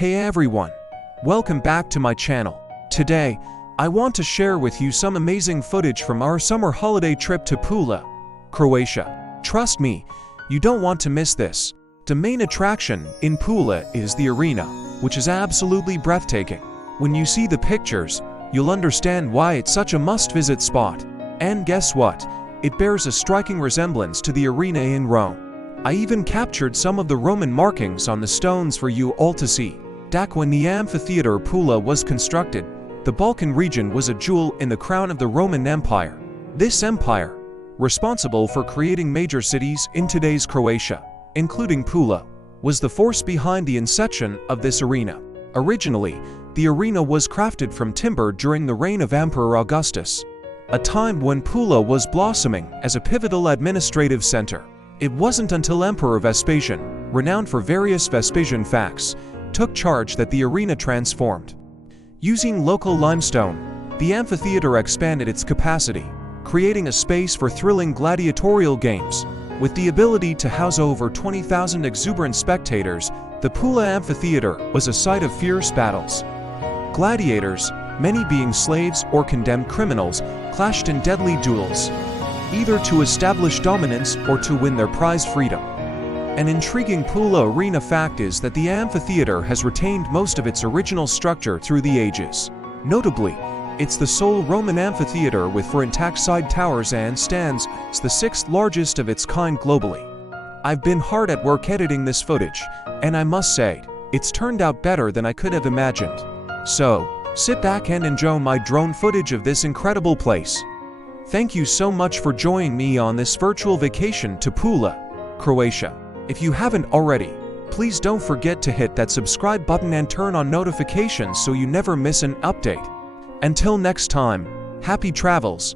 Hey everyone! Welcome back to my channel. Today, I want to share with you some amazing footage from our summer holiday trip to Pula, Croatia. Trust me, you don't want to miss this. The main attraction in Pula is the arena, which is absolutely breathtaking. When you see the pictures, you'll understand why it's such a must-visit spot. And guess what? It bears a striking resemblance to the arena in Rome. I even captured some of the Roman markings on the stones for you all to see. Back when the amphitheater Pula was constructed, the Balkan region was a jewel in the crown of the Roman Empire. This empire, responsible for creating major cities in today's Croatia, including Pula, was the force behind the inception of this arena. Originally, the arena was crafted from timber during the reign of Emperor Augustus, a time when Pula was blossoming as a pivotal administrative center. It wasn't until Emperor Vespasian, renowned for various Vespasian facts, took charge that the arena transformed. Using local limestone, the amphitheater expanded its capacity, creating a space for thrilling gladiatorial games. With the ability to house over 20,000 exuberant spectators, the Pula Amphitheater was a site of fierce battles. Gladiators, many being slaves or condemned criminals, clashed in deadly duels, either to establish dominance or to win their prized freedom. An intriguing Pula Arena fact is that the amphitheater has retained most of its original structure through the ages. Notably, it's the sole Roman amphitheater with four intact side towers and stands as the sixth largest of its kind globally. I've been hard at work editing this footage, and I must say, it's turned out better than I could have imagined. So, sit back and enjoy my drone footage of this incredible place. Thank you so much for joining me on this virtual vacation to Pula, Croatia. If you haven't already, please don't forget to hit that subscribe button and turn on notifications so you never miss an update. Until next time, happy travels!